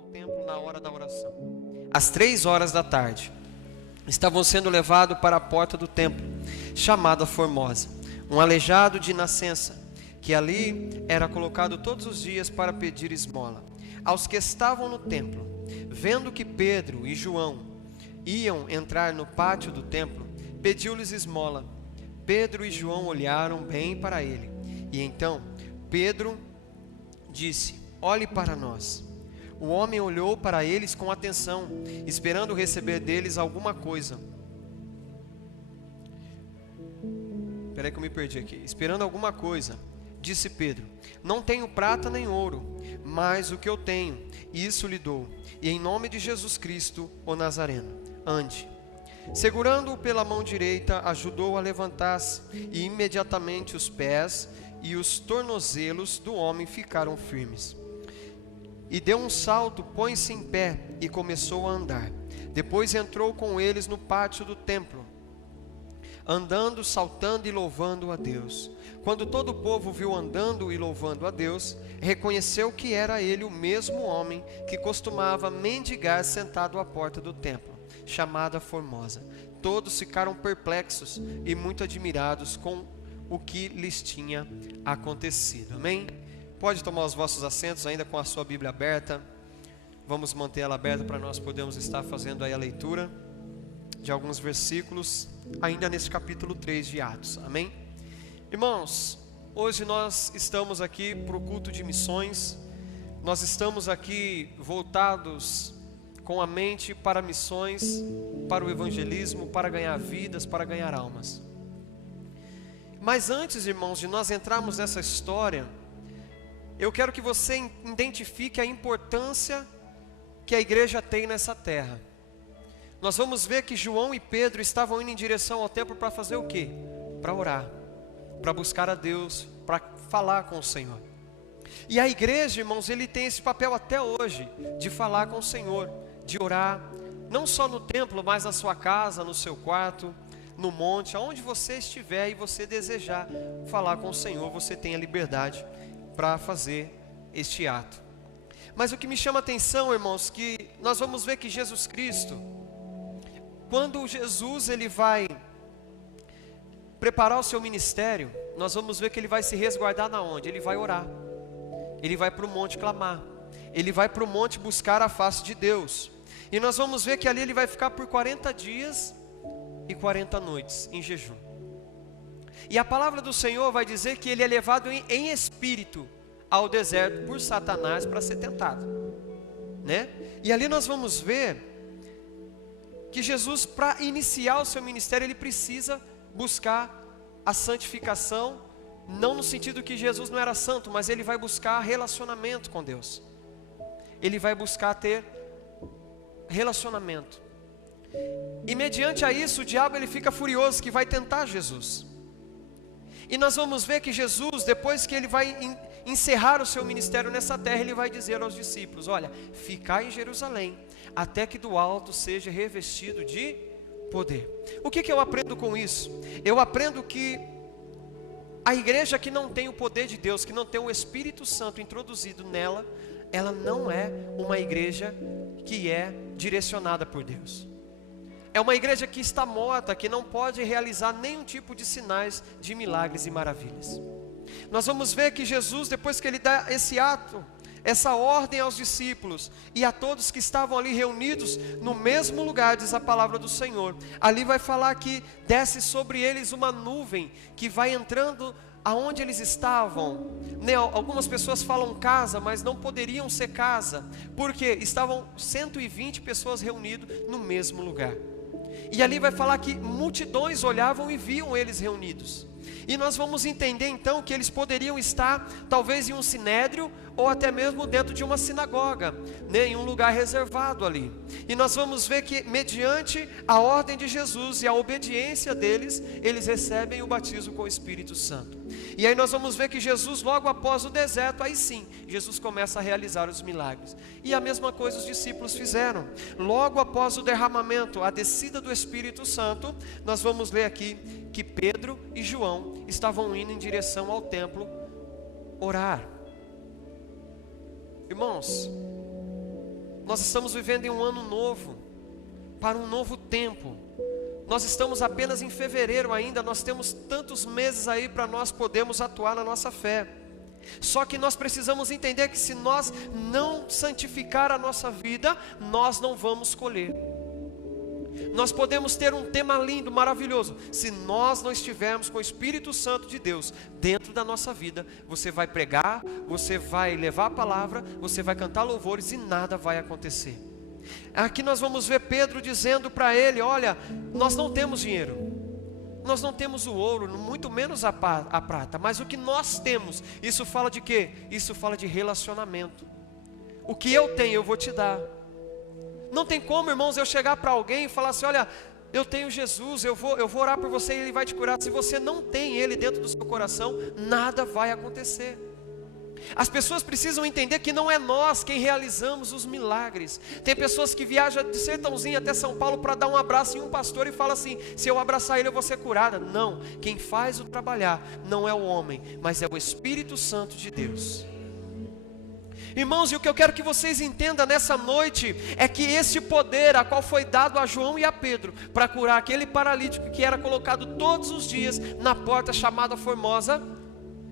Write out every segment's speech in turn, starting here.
ao templo na hora da oração. Às 3 horas da tarde, estavam sendo levados para a porta do templo, chamada Formosa, um aleijado de nascença, que ali era colocado todos os dias para pedir esmola. Aos que estavam no templo, vendo que Pedro e João iam entrar no pátio do templo, pediu-lhes esmola. Pedro e João olharam bem para ele, e então Pedro disse: olhe para nós. O homem olhou para eles com atenção, esperando receber deles alguma coisa. Espera aí que eu me perdi aqui. Esperando alguma coisa, disse Pedro: não tenho prata nem ouro, mas o que eu tenho, isso lhe dou. E em nome de Jesus Cristo, o Nazareno, ande. Segurando-o pela mão direita, ajudou-o a levantar-se, e imediatamente os pés e os tornozelos do homem ficaram firmes. E deu um salto, põe-se em pé e começou a andar. Depois entrou com eles no pátio do templo, andando, saltando e louvando a Deus. Quando todo o povo viu andando e louvando a Deus, reconheceu que era ele o mesmo homem que costumava mendigar sentado à porta do templo, chamada Formosa. Todos ficaram perplexos e muito admirados com o que lhes tinha acontecido. Amém? Pode tomar os vossos assentos ainda com a sua Bíblia aberta. Vamos manter ela aberta para nós podermos estar fazendo aí a leitura de alguns versículos, ainda nesse capítulo 3 de Atos. Amém? Irmãos, hoje nós estamos aqui para o culto de missões. Nós estamos aqui voltados com a mente para missões, para o evangelismo, para ganhar vidas, para ganhar almas. Mas antes, irmãos, de nós entrarmos nessa história, eu quero que você identifique a importância que a igreja tem nessa terra. Nós vamos ver que João e Pedro estavam indo em direção ao templo para fazer o quê? Para orar, para buscar a Deus, para falar com o Senhor. E a igreja, irmãos, ele tem esse papel até hoje, de falar com o Senhor, de orar, não só no templo, mas na sua casa, no seu quarto, no monte, aonde você estiver e você desejar falar com o Senhor, você tem a liberdade para fazer este ato. Mas o que me chama a atenção, irmãos, que nós vamos ver que Jesus Cristo, quando Jesus ele vai preparar o seu ministério, nós vamos ver que ele vai se resguardar na onde? Ele vai orar, ele vai para o monte clamar, ele vai para o monte buscar a face de Deus. E nós vamos ver que ali ele vai ficar por 40 dias e 40 noites em jejum. E a palavra do Senhor vai dizer que ele é levado em espírito ao deserto por Satanás para ser tentado, né? E ali nós vamos ver que Jesus, para iniciar o seu ministério, ele precisa buscar a santificação, não no sentido que Jesus não era santo, mas ele vai buscar relacionamento com Deus. Ele vai buscar ter relacionamento. E mediante a isso, o diabo ele fica furioso que vai tentar Jesus. E nós vamos ver que Jesus, depois que ele vai encerrar o seu ministério nessa terra, ele vai dizer aos discípulos: olha, ficai em Jerusalém, até que do alto seja revestido de poder. O que eu aprendo com isso? Eu aprendo que a igreja que não tem o poder de Deus, que não tem o Espírito Santo introduzido nela, ela não é uma igreja que é direcionada por Deus. É uma igreja que está morta, que não pode realizar nenhum tipo de sinais de milagres e maravilhas. Nós vamos ver que Jesus, depois que ele dá esse ato, essa ordem aos discípulos e a todos que estavam ali reunidos no mesmo lugar, diz a palavra do Senhor, ali vai falar que desce sobre eles uma nuvem que vai entrando aonde eles estavam, né? Algumas pessoas falam casa, mas não poderiam ser casa, porque estavam 120 pessoas reunidas no mesmo lugar. E ali vai falar que multidões olhavam e viam eles reunidos. E nós vamos entender então que eles poderiam estar talvez em um sinédrio ou até mesmo dentro de uma sinagoga, né, em um lugar reservado ali. E nós vamos ver que mediante a ordem de Jesus e a obediência deles, eles recebem o batismo com o Espírito Santo. E aí nós vamos ver que Jesus, logo após o deserto, aí sim, Jesus começa a realizar os milagres. E a mesma coisa os discípulos fizeram. Logo após o derramamento, a descida do Espírito Santo, nós vamos ler aqui que Pedro e João estavam indo em direção ao templo orar. Irmãos, Nós estamos vivendo em um ano novo, para um novo tempo. Nós estamos apenas em fevereiro ainda, nós temos tantos meses aí para nós podermos atuar na nossa fé. Só que nós precisamos entender que se nós não santificar a nossa vida, nós não vamos colher. Nós podemos ter um tema lindo, maravilhoso. Se nós não estivermos com o Espírito Santo de Deus dentro da nossa vida, você vai pregar, você vai levar a palavra, você vai cantar louvores e nada vai acontecer. Aqui nós vamos ver Pedro dizendo para ele: olha, nós não temos dinheiro, nós não temos o ouro, muito menos a prata, mas o que nós temos, isso fala de quê? Isso fala de relacionamento. O que eu tenho eu vou te dar. Não tem como, irmãos, eu chegar para alguém e falar assim: olha, eu tenho Jesus, eu vou orar por você e Ele vai te curar. Se você não tem Ele dentro do seu coração, nada vai acontecer. As pessoas precisam entender que não é nós quem realizamos os milagres. Tem pessoas que viajam de Sertãozinho até São Paulo para dar um abraço em um pastor e fala assim: se eu abraçar ele eu vou ser curada. Não, quem faz o trabalhar não é o homem, mas é o Espírito Santo de Deus. Irmãos, e o que eu quero que vocês entendam nessa noite é que esse poder a qual foi dado a João e a Pedro para curar aquele paralítico que era colocado todos os dias na porta chamada Formosa,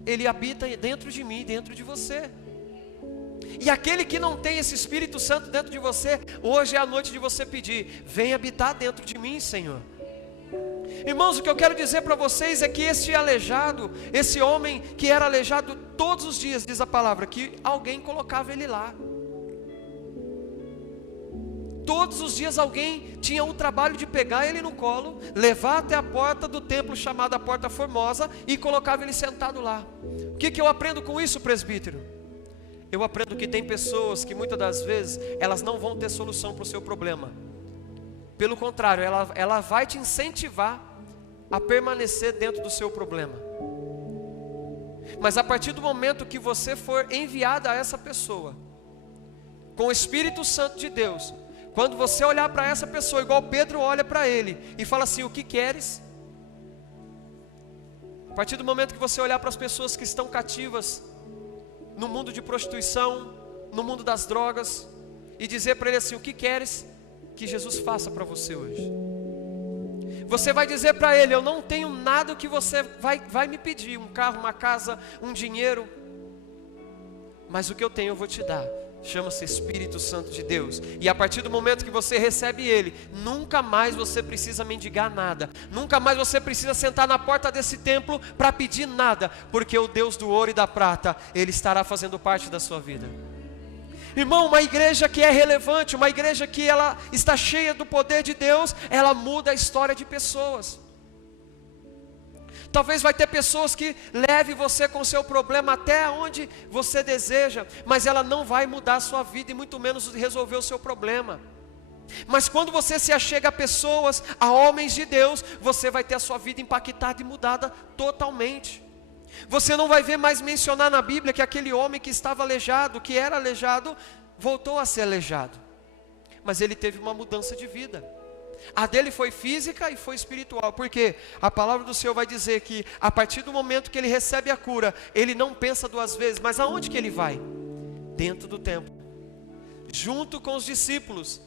ele habita dentro de mim, dentro de você. E aquele que não tem esse Espírito Santo dentro de você, hoje é a noite de você pedir: vem habitar dentro de mim, Senhor. Irmãos, o que eu quero dizer para vocês é que esse aleijado, esse homem que era aleijado todos os dias, diz a palavra, que alguém colocava ele lá. Todos os dias alguém tinha o trabalho de pegar ele no colo, levar até a porta do templo chamada Porta Formosa e colocava ele sentado lá. O que eu aprendo com isso, presbítero? Eu aprendo que tem pessoas que muitas das vezes elas não vão ter solução para o seu problema. Pelo contrário, ela vai te incentivar a permanecer dentro do seu problema. Mas a partir do momento que você for enviado a essa pessoa, com o Espírito Santo de Deus, quando você olhar para essa pessoa, igual Pedro olha para ele, e fala assim: o que queres? A partir do momento que você olhar para as pessoas que estão cativas, no mundo de prostituição, no mundo das drogas, e dizer para ele assim: o que queres que Jesus faça para você hoje? Você vai dizer para ele: eu não tenho nada que você vai me pedir, um carro, uma casa, um dinheiro, mas o que eu tenho eu vou te dar. Chama-se Espírito Santo de Deus. E a partir do momento que você recebe Ele, nunca mais você precisa mendigar nada, nunca mais você precisa sentar na porta desse templo para pedir nada, porque o Deus do ouro e da prata, Ele estará fazendo parte da sua vida. Irmão, uma igreja que é relevante, uma igreja que ela está cheia do poder de Deus, ela muda a história de pessoas. Talvez vai ter pessoas que leve você com o seu problema até onde você deseja, mas ela não vai mudar a sua vida e muito menos resolver o seu problema. Mas quando você se achega a pessoas, a homens de Deus, você vai ter a sua vida impactada e mudada totalmente. Você não vai ver mais mencionar na Bíblia que aquele homem que estava aleijado, que era aleijado, voltou a ser aleijado. Mas ele teve uma mudança de vida. A dele foi física e foi espiritual, porque a palavra do Senhor vai dizer que a partir do momento que ele recebe a cura, ele não pensa duas vezes. Mas aonde que ele vai? Dentro do templo, junto com os discípulos.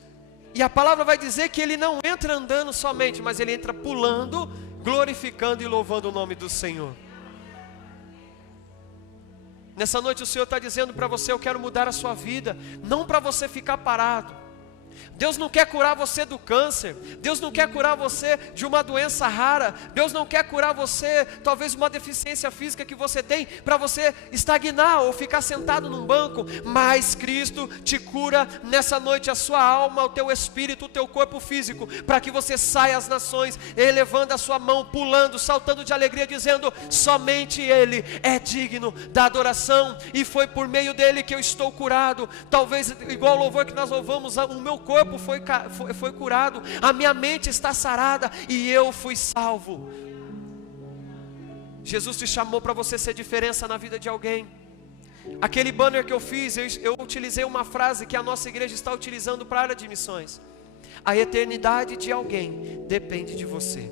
E a palavra vai dizer que ele não entra andando somente, mas ele entra pulando, glorificando e louvando o nome do Senhor. Nessa noite o Senhor está dizendo para você: eu quero mudar a sua vida, não para você ficar parado. Deus não quer curar você do câncer, Deus não quer curar você de uma doença rara, Deus não quer curar você, talvez uma deficiência física que você tem, para você estagnar ou ficar sentado num banco, mas Cristo te cura nessa noite, a sua alma, o teu espírito, o teu corpo físico, para que você saia às nações, elevando a sua mão, pulando, saltando de alegria, dizendo: somente Ele é digno da adoração, e foi por meio dele que eu estou curado. Talvez igual o louvor que nós louvamos, o meu corpo foi curado, a minha mente está sarada e eu fui salvo. Jesus te chamou para você ser diferença na vida de alguém. Aquele banner que eu fiz, eu utilizei uma frase que a nossa igreja está utilizando para a área de missões: a eternidade de alguém depende de você.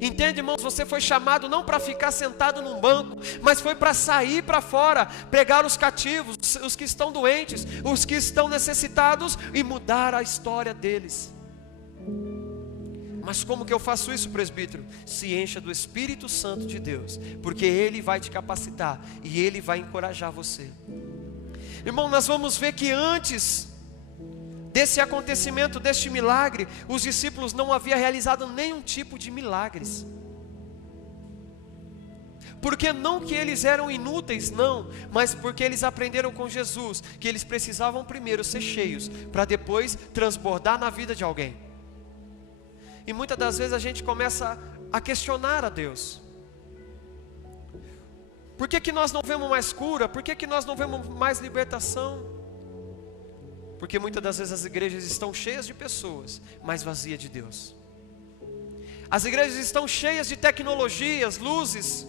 Entende, irmãos? Você foi chamado não para ficar sentado num banco, mas foi para sair para fora, pregar os cativos, os que estão doentes, os que estão necessitados, e mudar a história deles. Mas como que eu faço isso, presbítero? Se encha do Espírito Santo de Deus, porque Ele vai te capacitar e Ele vai encorajar você. Irmão, nós vamos ver que antes desse acontecimento, deste milagre, os discípulos não haviam realizado nenhum tipo de milagres. Porque não que eles eram inúteis, não, mas porque eles aprenderam com Jesus que eles precisavam primeiro ser cheios, para depois transbordar na vida de alguém. E muitas das vezes a gente começa a questionar a Deus. Por que nós não vemos mais cura? Por que nós não vemos mais libertação? Porque muitas das vezes as igrejas estão cheias de pessoas, mas vazias de Deus. As igrejas estão cheias de tecnologias, luzes,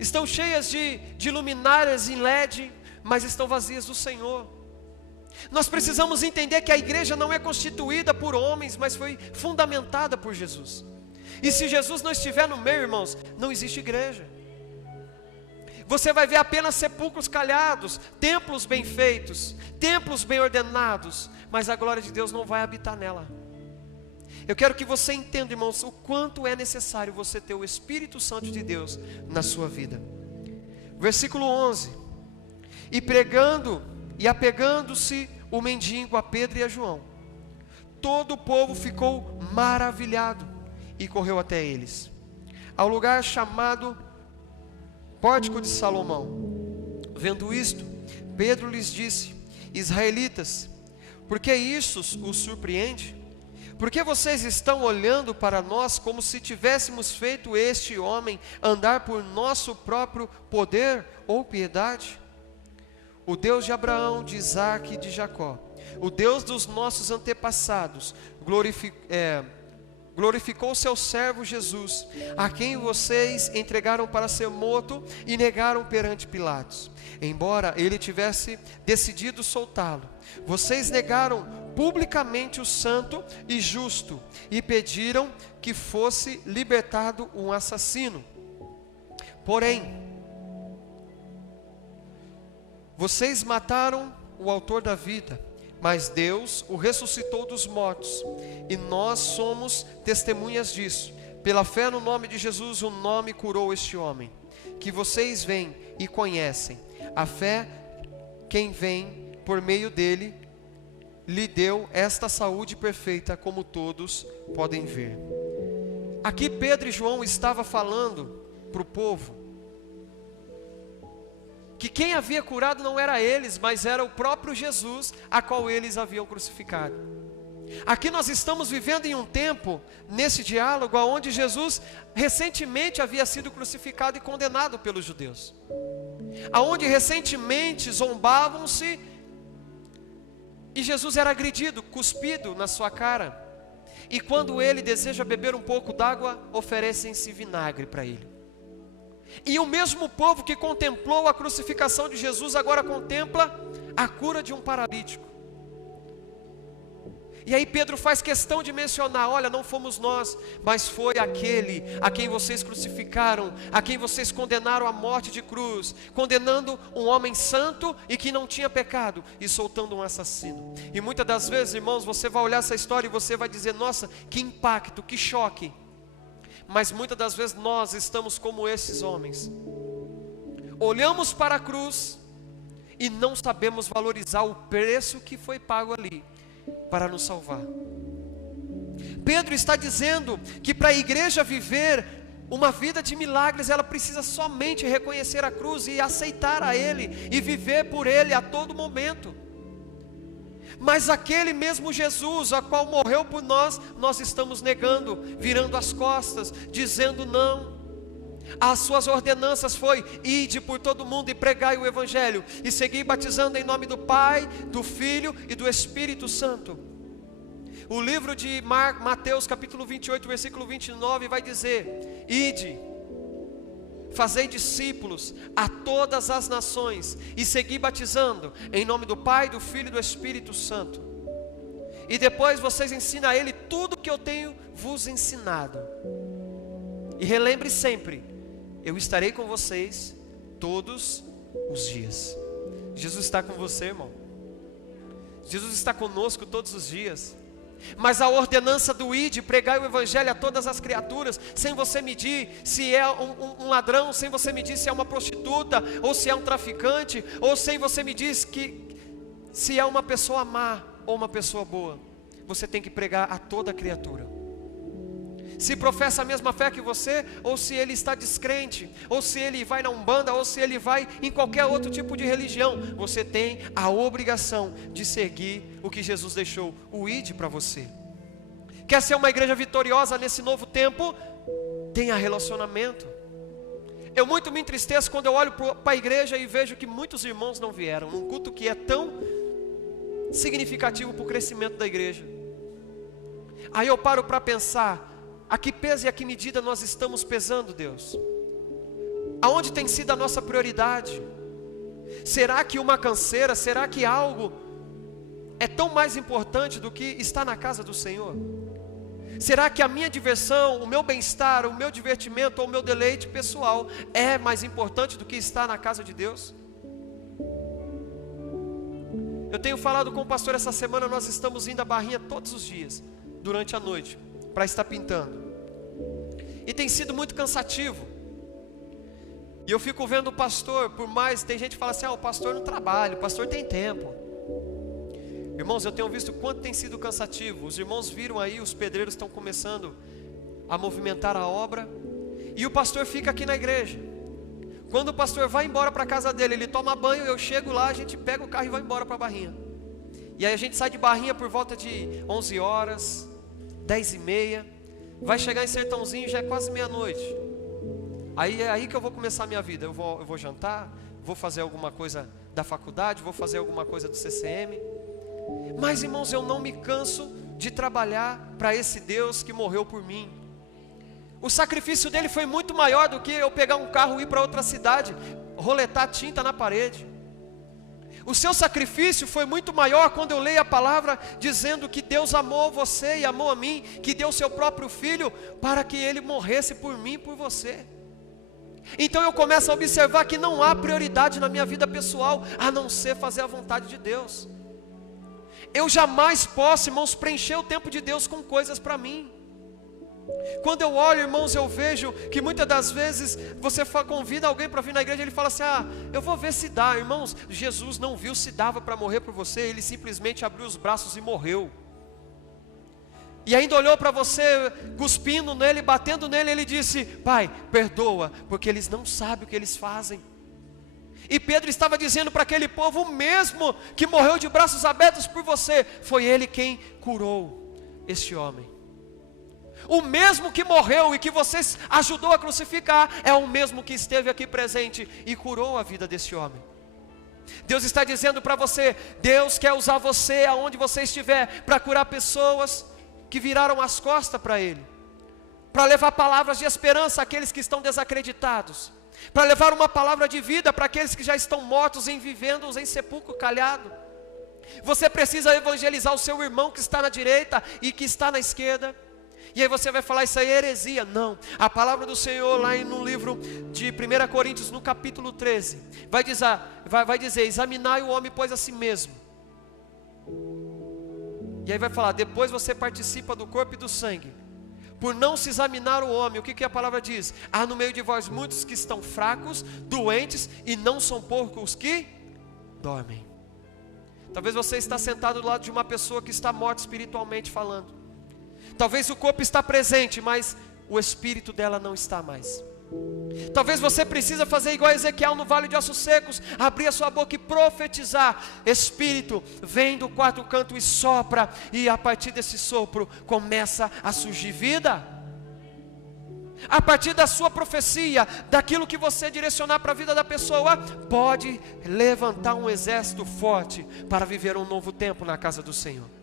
estão cheias de luminárias em LED, mas estão vazias do Senhor. Nós precisamos entender que a igreja não é constituída por homens, mas foi fundamentada por Jesus. E se Jesus não estiver no meio, irmãos, não existe igreja. Você vai ver apenas sepulcros calhados, templos bem feitos, templos bem ordenados, mas a glória de Deus não vai habitar nela. Eu quero que você entenda, irmãos, o quanto é necessário você ter o Espírito Santo de Deus na sua vida. Versículo 11: E pregando e apegando-se o mendigo a Pedro e a João, todo o povo ficou maravilhado e correu até eles, ao lugar chamado Pórtico de Salomão. Vendo isto, Pedro lhes disse: Israelitas, por que isso os surpreende? Por que vocês estão olhando para nós como se tivéssemos feito este homem andar por nosso próprio poder ou piedade? O Deus de Abraão, de Isaque e de Jacó, o Deus dos nossos antepassados, glorificou seu servo Jesus, a quem vocês entregaram para ser morto e negaram perante Pilatos. Embora ele tivesse decidido soltá-lo, vocês negaram publicamente o santo e justo e pediram que fosse libertado um assassino. Porém, vocês mataram o autor da vida, mas Deus o ressuscitou dos mortos, e nós somos testemunhas disso. Pela fé no nome de Jesus, o nome curou este homem, que vocês veem e conhecem. A fé, quem vem por meio dele, lhe deu esta saúde perfeita, como todos podem ver. Aqui Pedro e João estavam falando para o povo que quem havia curado não era eles, mas era o próprio Jesus, a qual eles haviam crucificado. Aqui nós estamos vivendo em um tempo, nesse diálogo, onde Jesus recentemente havia sido crucificado e condenado pelos judeus, aonde recentemente zombavam-se, e Jesus era agredido, cuspido na sua cara, e quando ele deseja beber um pouco d'água, oferecem-se vinagre para ele. E o mesmo povo que contemplou a crucificação de Jesus, agora contempla a cura de um paralítico. E aí Pedro faz questão de mencionar: olha, não fomos nós, mas foi aquele a quem vocês crucificaram, a quem vocês condenaram à morte de cruz, condenando um homem santo e que não tinha pecado, e soltando um assassino. E muitas das vezes, irmãos, você vai olhar essa história e você vai dizer: nossa, que impacto, que choque. Mas muitas das vezes nós estamos como esses homens, olhamos para a cruz e não sabemos valorizar o preço que foi pago ali para nos salvar. Pedro está dizendo que para a igreja viver uma vida de milagres, ela precisa somente reconhecer a cruz e aceitar a Ele e viver por Ele a todo momento. Mas aquele mesmo Jesus, a qual morreu por nós, nós estamos negando, virando as costas, dizendo não. As suas ordenanças foi: ide por todo mundo e pregai o Evangelho, e segui batizando em nome do Pai, do Filho e do Espírito Santo. O livro de Mateus capítulo 28, versículo 29 vai dizer: ide, fazei discípulos a todas as nações, e segui batizando em nome do Pai, do Filho e do Espírito Santo. e depois vocês ensinam a ele tudo que eu tenho vos ensinado. E relembre sempre, eu estarei com vocês todos os dias. Jesus está com você, irmão. Jesus está conosco todos os dias. Mas a ordenança do ide, pregar o evangelho a todas as criaturas, sem você medir se é um ladrão, sem você medir se é uma prostituta, ou se é um traficante, ou sem você medir se é uma pessoa má ou uma pessoa boa. Você tem que pregar a toda criatura. Se professa a mesma fé que você, ou se ele está descrente, ou se ele vai na Umbanda, ou se ele vai em qualquer outro tipo de religião, você tem a obrigação de seguir o que Jesus deixou, o ide para você. Quer ser uma igreja vitoriosa nesse novo tempo? Tenha relacionamento. Eu muito me entristeço quando eu olho para a igreja e vejo que muitos irmãos não vieram num culto que é tão significativo para o crescimento da igreja. Aí eu paro para pensar, a que peso e a que medida nós estamos pesando, Deus? Aonde tem sido a nossa prioridade? Será que uma canseira, será que algo é tão mais importante do que estar na casa do Senhor? Será que a minha diversão, o meu bem-estar, o meu divertimento ou o meu deleite pessoal é mais importante do que estar na casa de Deus? Eu tenho falado com o pastor essa semana, nós estamos indo à Barrinha todos os dias, durante a noite, para estar pintando. E tem sido muito cansativo. E eu fico vendo o pastor, por mais, tem gente que fala assim, o pastor não trabalha, o pastor tem tempo. Irmãos, eu tenho visto quanto tem sido cansativo. Os irmãos viram aí, os pedreiros estão começando a movimentar a obra, e o pastor fica aqui na igreja. Quando o pastor vai embora para a casa dele, ele toma banho, eu chego lá, a gente pega o carro e vai embora para a Barrinha. E aí a gente sai de Barrinha por volta de 11 horas, 10h30, vai chegar em Sertãozinho, já é quase meia-noite. Aí é aí que eu vou começar a minha vida. Eu vou jantar, vou fazer alguma coisa da faculdade, vou fazer alguma coisa do CCM. Mas, irmãos, eu não me canso de trabalhar para esse Deus que morreu por mim. O sacrifício dele foi muito maior do que eu pegar um carro e ir para outra cidade, roletar tinta na parede. O seu sacrifício foi muito maior quando eu leio a palavra dizendo que Deus amou você e amou a mim, que deu seu próprio filho para que ele morresse por mim e por você. Então eu começo a observar que não há prioridade na minha vida pessoal a não ser fazer a vontade de Deus. Eu jamais posso, irmãos, preencher o tempo de Deus com coisas para mim. Quando eu olho, irmãos, eu vejo que muitas das vezes você convida alguém para vir na igreja, ele fala assim, eu vou ver se dá. Irmãos, Jesus não viu se dava para morrer por você, ele simplesmente abriu os braços e morreu. E ainda olhou para você, cuspindo nele, batendo nele, ele disse, Pai, perdoa, porque eles não sabem o que eles fazem. E Pedro estava dizendo para aquele povo, o mesmo que morreu de braços abertos por você, foi ele quem curou este homem. O mesmo que morreu e que você ajudou a crucificar, é o mesmo que esteve aqui presente e curou a vida desse homem. Deus está dizendo para você, Deus quer usar você aonde você estiver, para curar pessoas que viraram as costas para Ele, para levar palavras de esperança àqueles que estão desacreditados, para levar uma palavra de vida para aqueles que já estão mortos e vivendo em sepulcro calhado. Você precisa evangelizar o seu irmão que está na direita e que está na esquerda. E aí você vai falar, isso aí é heresia. Não, a palavra do Senhor lá no livro de 1 Coríntios, no capítulo 13, vai dizer, examinai o homem, pois a si mesmo. E aí vai falar, depois você participa do corpo e do sangue. Por não se examinar o homem, o que a palavra diz? Há no meio de vós muitos que estão fracos, doentes, e não são poucos os que dormem. Talvez você está sentado do lado de uma pessoa que está morta espiritualmente falando. Talvez o corpo está presente, mas o espírito dela não está mais. Talvez você precisa fazer igual a Ezequiel no vale de ossos secos, abrir a sua boca e profetizar. Espírito, vem do quarto canto e sopra, e a partir desse sopro começa a surgir vida. A partir da sua profecia, daquilo que você direcionar para a vida da pessoa, pode levantar um exército forte para viver um novo tempo na casa do Senhor.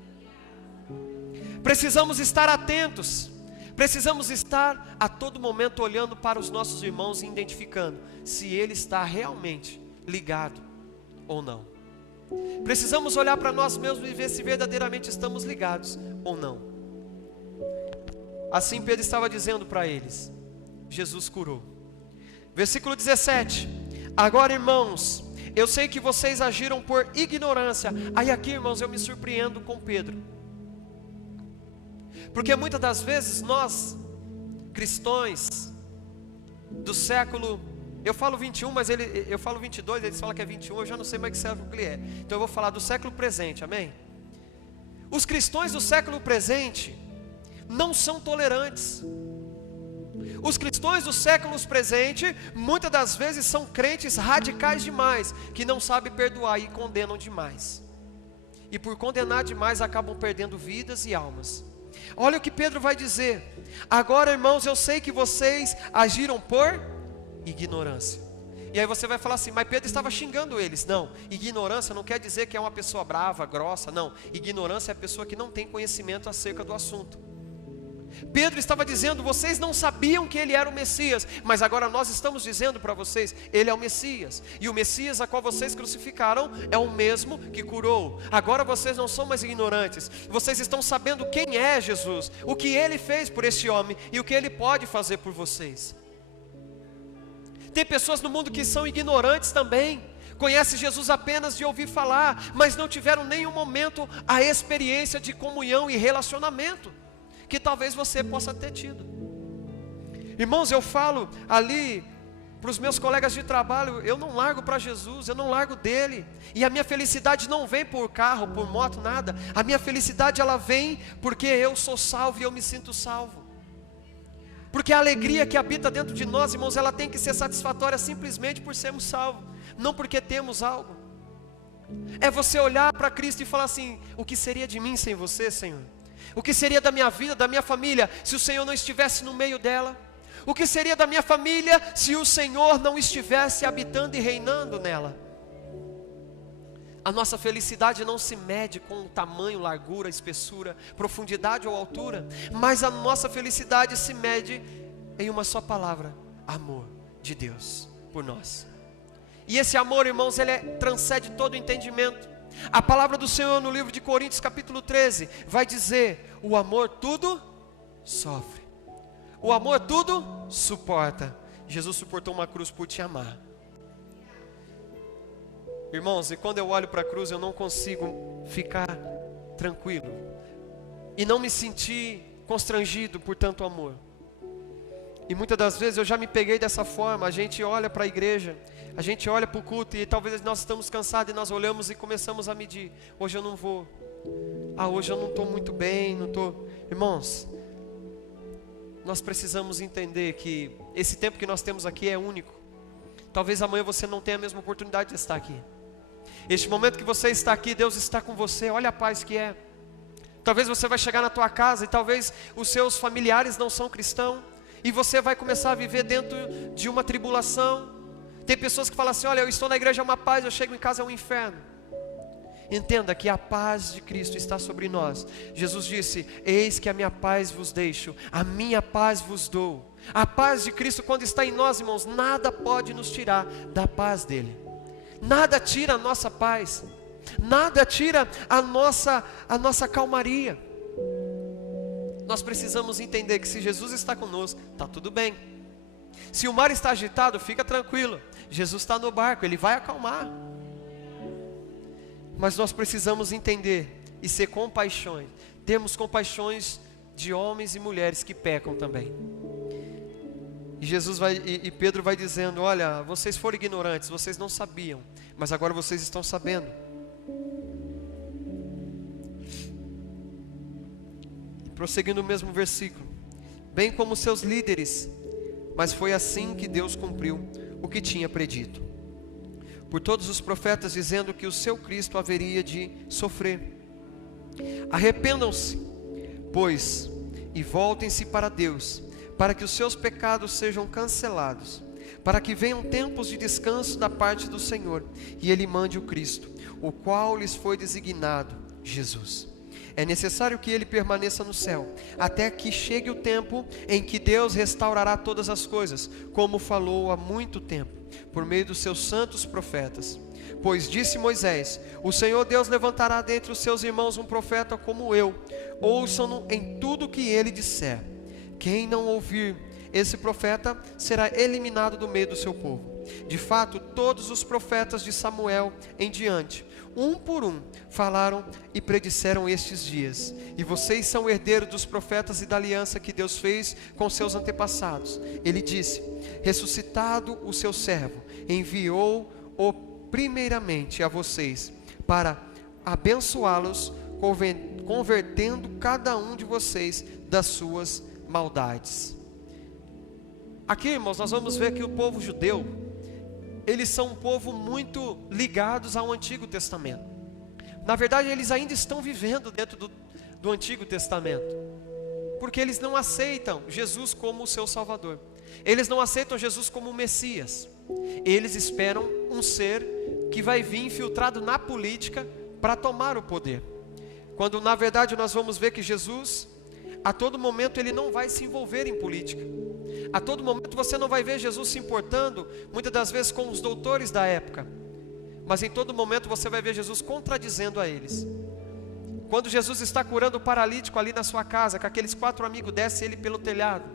Precisamos estar atentos, precisamos estar a todo momento olhando para os nossos irmãos e identificando se ele está realmente ligado ou não. Precisamos olhar para nós mesmos e ver se verdadeiramente estamos ligados ou não. Assim Pedro estava dizendo para eles, Jesus curou. Versículo 17: agora, irmãos, eu sei que vocês agiram por ignorância. Aí aqui, irmãos, eu me surpreendo com Pedro, porque muitas das vezes nós, cristãos do século, eu falo 21, mas eu falo 22, eles falam que é 21, eu já não sei mais que século que ele é. Então eu vou falar do século presente, amém? Os cristãos do século presente não são tolerantes. Os cristãos do século presente, muitas das vezes são crentes radicais demais, que não sabem perdoar e condenam demais. E por condenar demais acabam perdendo vidas e almas. Olha o que Pedro vai dizer: agora, irmãos, eu sei que vocês agiram por ignorância. E aí você vai falar assim, mas Pedro estava xingando eles. Não, ignorância não quer dizer que é uma pessoa brava, grossa, não. Ignorância é a pessoa que não tem conhecimento acerca do assunto. Pedro estava dizendo, vocês não sabiam que ele era o Messias, mas agora nós estamos dizendo para vocês, ele é o Messias. E o Messias a qual vocês crucificaram é o mesmo que curou. Agora vocês não são mais ignorantes, vocês estão sabendo quem é Jesus, o que ele fez por esse homem e o que ele pode fazer por vocês. Tem pessoas no mundo que são ignorantes também, conhecem Jesus apenas de ouvir falar, mas não tiveram nenhum momento a experiência de comunhão e relacionamento que talvez você possa ter tido. Irmãos, eu falo ali para os meus colegas de trabalho, eu não largo para Jesus, eu não largo dele. E a minha felicidade não vem por carro, por moto, nada. A minha felicidade ela vem porque eu sou salvo e eu me sinto salvo. Porque a alegria que habita dentro de nós, irmãos, ela tem que ser satisfatória simplesmente por sermos salvos, não porque temos algo. É você olhar para Cristo e falar assim, o que seria de mim sem você, Senhor? O que seria da minha vida, da minha família, se o Senhor não estivesse no meio dela? O que seria da minha família, se o Senhor não estivesse habitando e reinando nela? A nossa felicidade não se mede com tamanho, largura, espessura, profundidade ou altura, mas a nossa felicidade se mede em uma só palavra: amor de Deus por nós. E esse amor, irmãos, ele transcende todo o entendimento. A palavra do Senhor no livro de Coríntios capítulo 13 vai dizer: o amor tudo sofre, o amor tudo suporta. Jesus suportou uma cruz por te amar. Irmãos, e quando eu olho para a cruz eu não consigo ficar tranquilo e não me sentir constrangido por tanto amor. E muitas das vezes eu já me peguei dessa forma. A gente olha para a igreja, a gente olha para o culto e talvez nós estamos cansados e nós olhamos e começamos a medir. Hoje eu não vou. Hoje eu não estou muito bem, não estou. Irmãos, nós precisamos entender que esse tempo que nós temos aqui é único. Talvez amanhã você não tenha a mesma oportunidade de estar aqui. Este momento que você está aqui, Deus está com você. Olha a paz que é. Talvez você vai chegar na tua casa e talvez os seus familiares não são cristãos, e você vai começar a viver dentro de uma tribulação. Tem pessoas que falam assim, olha, eu estou na igreja é uma paz, eu chego em casa é um inferno. Entenda que a paz de Cristo está sobre nós. Jesus disse, eis que a minha paz vos deixo, a minha paz vos dou. A paz de Cristo quando está em nós, irmãos, nada pode nos tirar da paz dele. Nada tira a nossa paz, nada tira a nossa calmaria. Nós precisamos entender que se Jesus está conosco, está tudo bem. Se o mar está agitado, fica tranquilo, Jesus está no barco, Ele vai acalmar. Mas nós precisamos entender e ser compaixões, termos compaixões de homens e mulheres que pecam também. E Jesus e Pedro vai dizendo, olha, vocês foram ignorantes, vocês não sabiam, mas agora vocês estão sabendo. Prosseguindo o mesmo versículo, bem como seus líderes, mas foi assim que Deus cumpriu o que tinha predito por todos os profetas, dizendo que o seu Cristo haveria de sofrer. Arrependam-se, pois, e voltem-se para Deus, para que os seus pecados sejam cancelados, para que venham tempos de descanso da parte do Senhor, e Ele mande o Cristo, o qual lhes foi designado, Jesus. É necessário que ele permaneça no céu, até que chegue o tempo em que Deus restaurará todas as coisas, como falou há muito tempo, por meio dos seus santos profetas. Pois disse Moisés: o Senhor Deus levantará dentre os seus irmãos um profeta como eu, ouçam-no em tudo que ele disser. Quem não ouvir esse profeta será eliminado do meio do seu povo. De fato, todos os profetas de Samuel em diante, um por um, falaram e predisseram estes dias. E vocês são herdeiros dos profetas e da aliança que Deus fez com seus antepassados. Ele disse: ressuscitado o seu servo, enviou-o primeiramente a vocês, para abençoá-los, convertendo cada um de vocês das suas maldades. Aqui, irmãos, nós vamos ver que o povo judeu, eles são um povo muito ligados ao Antigo Testamento. Na verdade, eles ainda estão vivendo dentro do Antigo Testamento, porque eles não aceitam Jesus como o seu Salvador. Eles não aceitam Jesus como o Messias. Eles esperam um ser que vai vir infiltrado na política para tomar o poder. Quando na verdade nós vamos ver que Jesus, a todo momento, ele não vai se envolver em política. A todo momento você não vai ver Jesus se importando, muitas das vezes, com os doutores da época. Mas em todo momento você vai ver Jesus contradizendo a eles. Quando Jesus está curando o paralítico ali na sua casa, com aqueles 4 amigos, desce ele pelo telhado,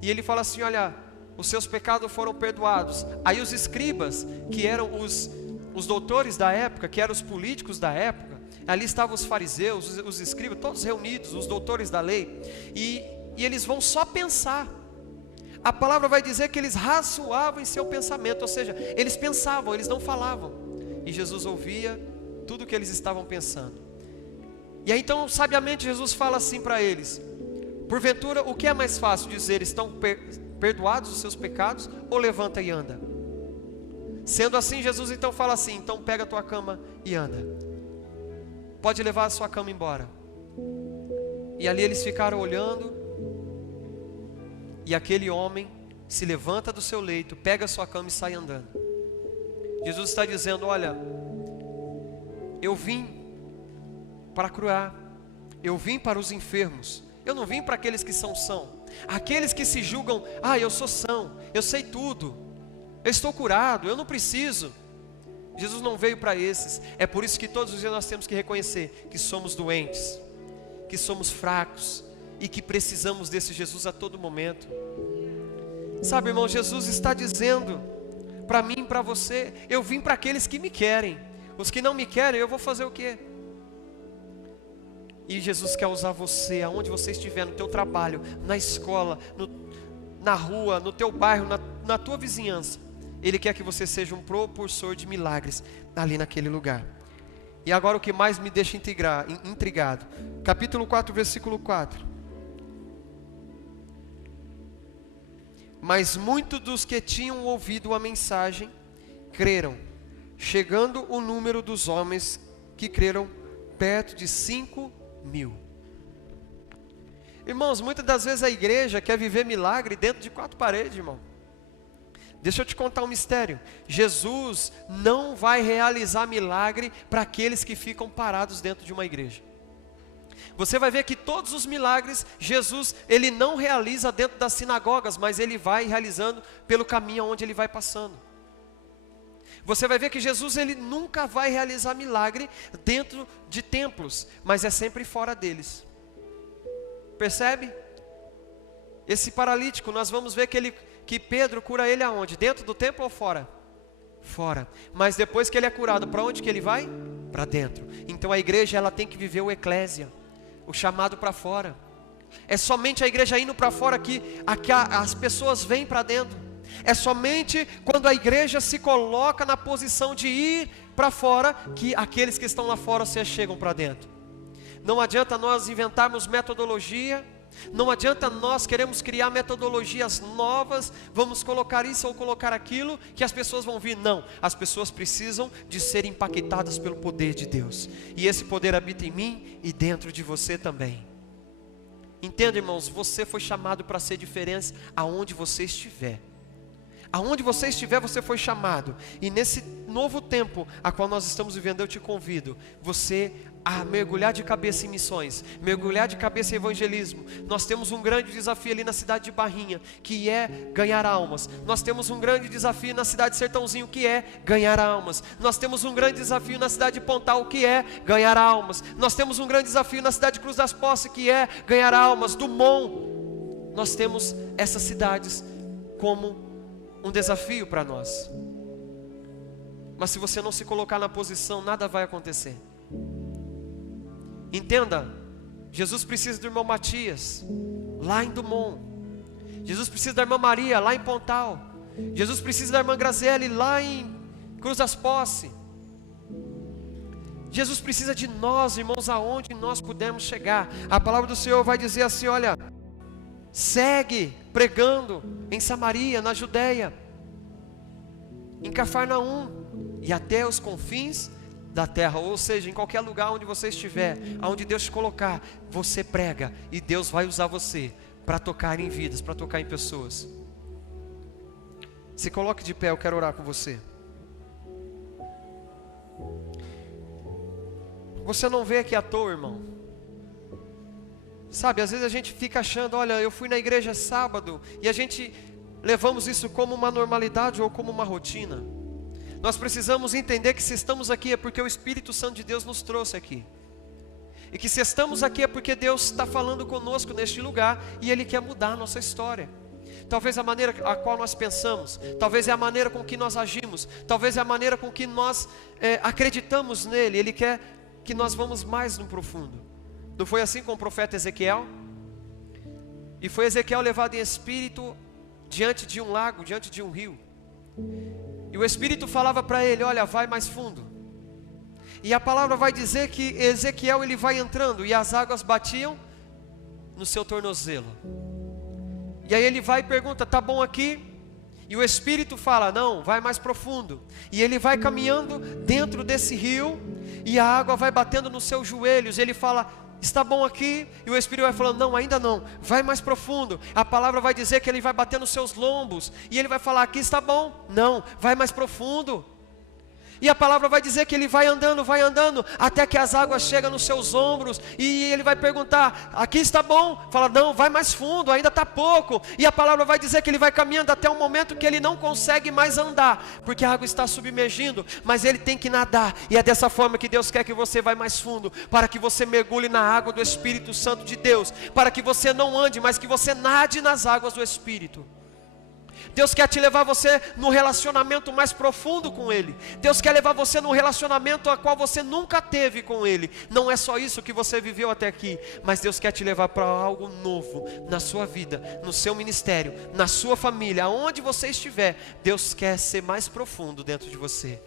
e ele fala assim: olha, os seus pecados foram perdoados. Aí os escribas, que eram os doutores da época, que eram os políticos da época, ali estavam os fariseus, os escribas, todos reunidos, os doutores da lei, e eles vão só pensar. A palavra vai dizer que eles razoavam em seu pensamento, ou seja, eles pensavam, eles não falavam, e Jesus ouvia tudo o que eles estavam pensando. E aí então, sabiamente, Jesus fala assim para eles: porventura, o que é mais fácil dizer, estão perdoados os seus pecados, ou levanta e anda? Sendo assim, Jesus então fala assim: então pega a tua cama e anda. Pode levar a sua cama embora. E ali eles ficaram olhando, e aquele homem se levanta do seu leito, pega a sua cama e sai andando. Jesus está dizendo: olha, eu vim para curar, eu vim para os enfermos, eu não vim para aqueles que são são. Aqueles que se julgam: ah, eu sou são, eu sei tudo, eu estou curado, eu não preciso. Jesus não veio para esses. É por isso que todos os dias nós temos que reconhecer que somos doentes, que somos fracos e que precisamos desse Jesus a todo momento. Sabe, irmão, Jesus está dizendo para mim e para você: eu vim para aqueles que me querem. Os que não me querem, eu vou fazer o quê? E Jesus quer usar você, aonde você estiver, no teu trabalho, na escola, na rua, no teu bairro, na tua vizinhança. Ele quer que você seja um propulsor de milagres ali naquele lugar. E agora o que mais me deixa intrigado, capítulo 4, versículo 4. Mas muitos dos que tinham ouvido a mensagem creram, chegando o número dos homens que creram perto de 5.000. Irmãos, muitas das vezes a igreja quer viver milagre dentro de 4 paredes, irmão. Deixa eu te contar um mistério: Jesus não vai realizar milagre para aqueles que ficam parados dentro de uma igreja. Você vai ver que todos os milagres, Jesus, ele não realiza dentro das sinagogas, mas ele vai realizando pelo caminho onde ele vai passando. Você vai ver que Jesus, ele nunca vai realizar milagre dentro de templos, mas é sempre fora deles. Percebe? Esse paralítico, nós vamos ver que Pedro cura ele aonde? Dentro do templo ou fora? Fora. Mas depois que ele é curado, para onde que ele vai? Para dentro. Então a igreja, ela tem que viver o eclésia, o chamado para fora. É somente a igreja indo para fora que as pessoas vêm para dentro. É somente quando a igreja se coloca na posição de ir para fora que aqueles que estão lá fora se chegam para dentro. Não adianta nós inventarmos metodologia, não adianta nós queremos criar metodologias novas, vamos colocar isso ou colocar aquilo, que as pessoas vão vir. Não, as pessoas precisam de ser impactadas pelo poder de Deus, e esse poder habita em mim e dentro de você também. Entenda, irmãos, você foi chamado para ser diferença aonde você estiver. Aonde você estiver, você foi chamado. E nesse novo tempo a qual nós estamos vivendo, eu te convido você a mergulhar de cabeça em missões, mergulhar de cabeça em evangelismo. Nós temos um grande desafio ali na cidade de Barrinha, que é ganhar almas. Nós temos um grande desafio na cidade de Sertãozinho, que é ganhar almas. Nós temos um grande desafio na cidade de Pontal, que é ganhar almas. Nós temos um grande desafio na cidade de Cruz das Poças, que é ganhar almas. Dumont. Nós temos essas cidades como um desafio para nós. Mas se você não se colocar na posição, nada vai acontecer. Entenda, Jesus precisa do irmão Matias, lá em Dumont. Jesus precisa da irmã Maria, lá em Pontal. Jesus precisa da irmã Graziele, lá em Cruz das Poças. Jesus precisa de nós, irmãos, aonde nós pudermos chegar. A palavra do Senhor vai dizer assim, olha, segue pregando em Samaria, na Judeia, em Cafarnaum e até os confins da terra. Ou seja, em qualquer lugar onde você estiver, aonde Deus te colocar, você prega e Deus vai usar você para tocar em vidas, para tocar em pessoas. Se coloque de pé, eu quero orar com você. Você não veio aqui à toa, irmão. Sabe, às vezes a gente fica achando, olha, eu fui na igreja sábado, e a gente levamos isso como uma normalidade ou como uma rotina. Nós precisamos entender que se estamos aqui é porque o Espírito Santo de Deus nos trouxe aqui. E que se estamos aqui é porque Deus está falando conosco neste lugar e Ele quer mudar a nossa história. Talvez a maneira a qual nós pensamos, talvez é a maneira com que nós agimos, talvez é a maneira com que nós acreditamos nele. Ele quer que nós vamos mais no profundo. Não foi assim com o profeta Ezequiel? E foi Ezequiel levado em espírito diante de um lago, diante de um rio. E o Espírito falava para ele, olha, vai mais fundo. E a palavra vai dizer que Ezequiel ele vai entrando e as águas batiam no seu tornozelo. E aí ele vai e pergunta, tá bom aqui? E o Espírito fala, não, vai mais profundo. E ele vai caminhando dentro desse rio e a água vai batendo nos seus joelhos. Ele fala, está bom aqui? E o Espírito vai falando, não, ainda não, vai mais profundo. A palavra vai dizer que ele vai bater nos seus lombos. E ele vai falar, aqui está bom. Não, vai mais profundo. E a palavra vai dizer que ele vai andando, até que as águas chegam nos seus ombros. E ele vai perguntar, aqui está bom? Fala, não, vai mais fundo, ainda está pouco. E a palavra vai dizer que ele vai caminhando até um momento que ele não consegue mais andar, porque a água está submergindo, mas ele tem que nadar. E é dessa forma que Deus quer que você vá mais fundo, para que você mergulhe na água do Espírito Santo de Deus, para que você não ande, mas que você nade nas águas do Espírito. Deus quer te levar você num relacionamento mais profundo com Ele. Deus quer levar você num relacionamento a qual você nunca teve com Ele. Não é só isso que você viveu até aqui, mas Deus quer te levar para algo novo na sua vida, no seu ministério, na sua família, aonde você estiver. Deus quer ser mais profundo dentro de você.